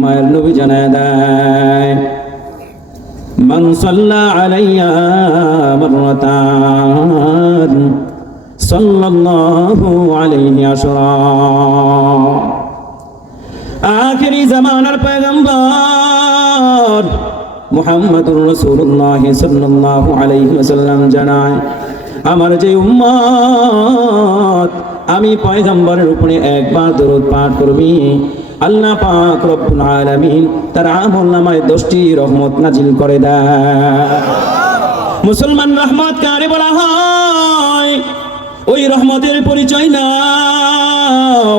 মায়ের নবী জানায় দেয়, মান সাল্লা আলাইয়া মাররাতান সাল্লাল্লাহু আলাইহি আশরা। আখিরি জামানার পয়গম্বর মুহাম্মদুর রাসূলুল্লাহ সাল্লাল্লাহু আলাইহি ওয়াসাল্লাম জানায়, আমার যে উম্মত আমি পয়গম্বরের উপরে একবার দরুদ পাঠ করবি, আল্লাহ পাক রব্বুল আলামিন তার আমলনামায় 10টি রহমত নাজিল করে দেয়। মুসলমান রহমত কারে বলা হয়? ওই রহমতের পরিচয় নাও।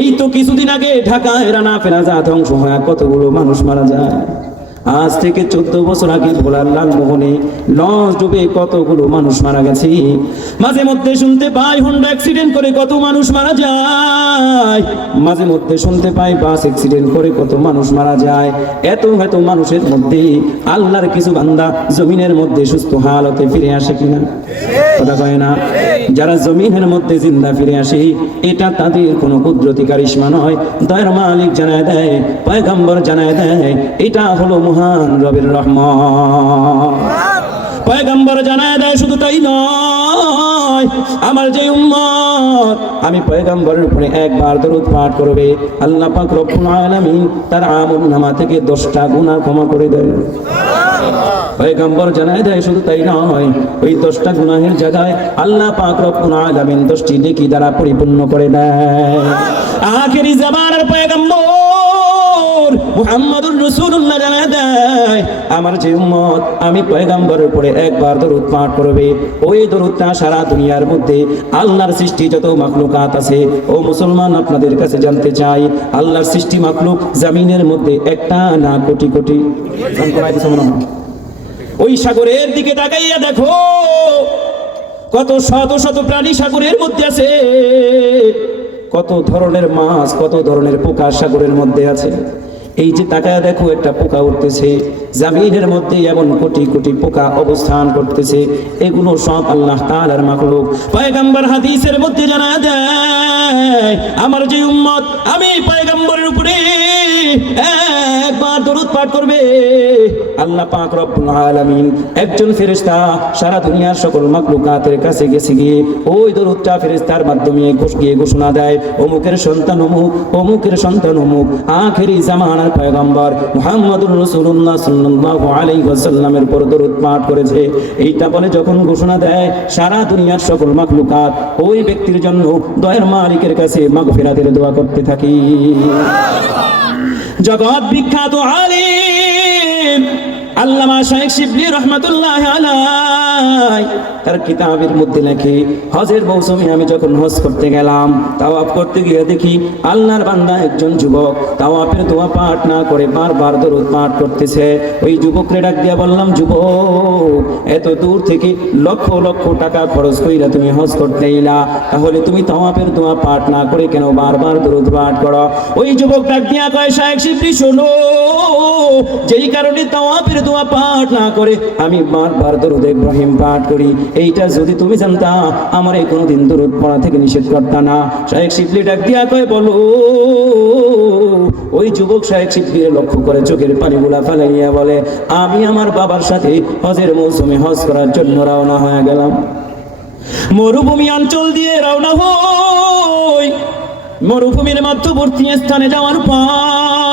এই তো কিছুদিন আগে ঢাকায় রানা ফেরাজা ধ্বংস হয়ে কতগুলো মানুষ মারা যায়। আজ থেকে 14 বছর আগে ভোলার লালমোহনে লঞ্চ ডুবে কতগুলো মানুষ মারা গেছে। মাঝে মধ্যে শুনতে পাই হোন্ডা অ্যাক্সিডেন্ট করে কত মানুষ মারা যায়, মাঝে মধ্যে শুনতে পাই বাস অ্যাক্সিডেন্ট করে কত মানুষ মারা যায়। এত মানুষের মধ্যে আল্লাহর কিছু বান্দা জমিনের মধ্যে সুস্থ হালতে ফিরে আসে কিনা? কথা কয় না? যারা জমিনের মধ্যে জিন্দা ফিরে আসে, এটা তাদের কোনো কুদরতি কারিশমা নয়, দয়ার মালিক জানায় দেয়, পয়গম্বর জানায় দেয়, এটা হলো মহান রবের রহমত। পয়গম্বর জানায় দেয়, শুধু তাই নয়, আমার যে উম্মত আমি পয়গম্বরের উপরে একবার দরুদ পাঠ করবে, আল্লাহ পাক রব্বুল আলামিন তার আমলনামা থেকে 10টা গুনাহ ক্ষমা করে দেয়। পয়গম্বর জানায় দেয়, শুধু তাই নয়, ওই 10টা গুনাহের জায়গায় আল্লাহ পাক রব্বুল আলামিন 10টি নেকি দ্বারা পরিপূর্ণ করে দেয়। আখেরি জামানার পয়গম্বর মুহাম্মদুর রাসূলুল্লাহ জানায় দেয়, আমার যে উম্মত আমি পয়গম্বরের উপরে একবার দরুদ পাঠ করবে, ওই দরুদটা সারা দুনিয়ার মধ্যে আল্লাহর সৃষ্টি যত মাখলুকাত আছে, ও মুসলমান আপনাদের কাছে জানতে চাই, আল্লাহর সৃষ্টি মাখলুক জমিনের মধ্যে একটা না কোটি কোটি। ওই সাগরের দিকে তাকাইয়া দেখো, কত শত শত প্রাণী সাগরের মধ্যে আছে, কত ধরনের মাছ, কত ধরনের পোকা সাগরের মধ্যে আছে। এই যে তাকায় দেখো, একটা পোকা উঠতেছে জমিনের মধ্যে, এমন কোটি কোটি পোকা অবস্থান করতেছে, এগুলো সব আল্লাহ তাআলার মাখলুক। পয়গম্বর হাদিসের মধ্যে জানায় দেয়, আমার যে উম্মত আমি পয়গম্বরের উপরে একবার দরুদ পাঠ করবে, আল্লাহ পাক রব্বুল আলামিন একজন ফেরেশতা সারা দুনিয়ার সকল মাখলুকাতের কাছে গেছে গিয়ে ওই দরুদটা ফেরেশতার মাধ্যমে ঘোষণা দেয়, অমুকের সন্তান অমুক, অমুকের সন্তান অমুক আখেরি জামানার পয়গম্বর মুহাম্মদুর রাসূলুল্লাহ সাল্লাল্লাহু আলাইহি ওয়াসাল্লামের উপর দরুদ পাঠ করেছে। এইটা বলে যখন ঘোষণা দেয়, সারা দুনিয়ার সকল মাখলুকাত ওই ব্যক্তির জন্য দয়ার মালিকের কাছে মাগফিরাতের দোয়া করতে থাকি। জগৎ বিখ্যাত আলিম আল্লামা শাইখ শিবলি রহমাতুল্লাহ আলাইহি তার কিতাবের মধ্যে লেখে, হজের মৌসুমে আমি যখন হজ করতে গেলাম, তাওয়াফ করতে গিয়ে দেখি আল্লাহর বান্দা একজন যুবক তাওয়াফের দোয়া পাঠ না করে বারবার দরুদ পাঠ করতেছে। ওই যুবককে ডাক দিয়া বললাম, যুবক, এত দূর থেকে লক্ষ লক্ষ টাকা খরচ কইরা তুমি হজ করতে এলা, তাহলে তুমি তাওয়াফের দোয়া পাঠ না করে কেন বারবার দরুদ পাঠ করো? ওই যুবক ডাক দিয়া কয়, শাইখ শিবলি শোনো, যেই কারণে তাওয়াফের দোয়া পাঠ না করে আমি বারবার দরুদ ইব্রাহিম পাঠ করি, এইটা যদি তুমি জানতা আমার এই কোনোদিন দরুদ পড়া থেকে নিষেধ করতা না। শাইখ শিবলি ডাক দিয়া কয়, বলো। ওই যুবক শাইখ শিবলির লক্ষ্য করে চোখের পানিগুলা ফেলাইয়া বলে, আমি আমার বাবার সাথে হজের মৌসুমে হজ করার জন্য রওনা হয়ে গেলাম। মরুভূমি অঞ্চল দিয়ে রওনা হই, মরুভূমির মধ্যবর্তী স্থানে যাওয়ার পর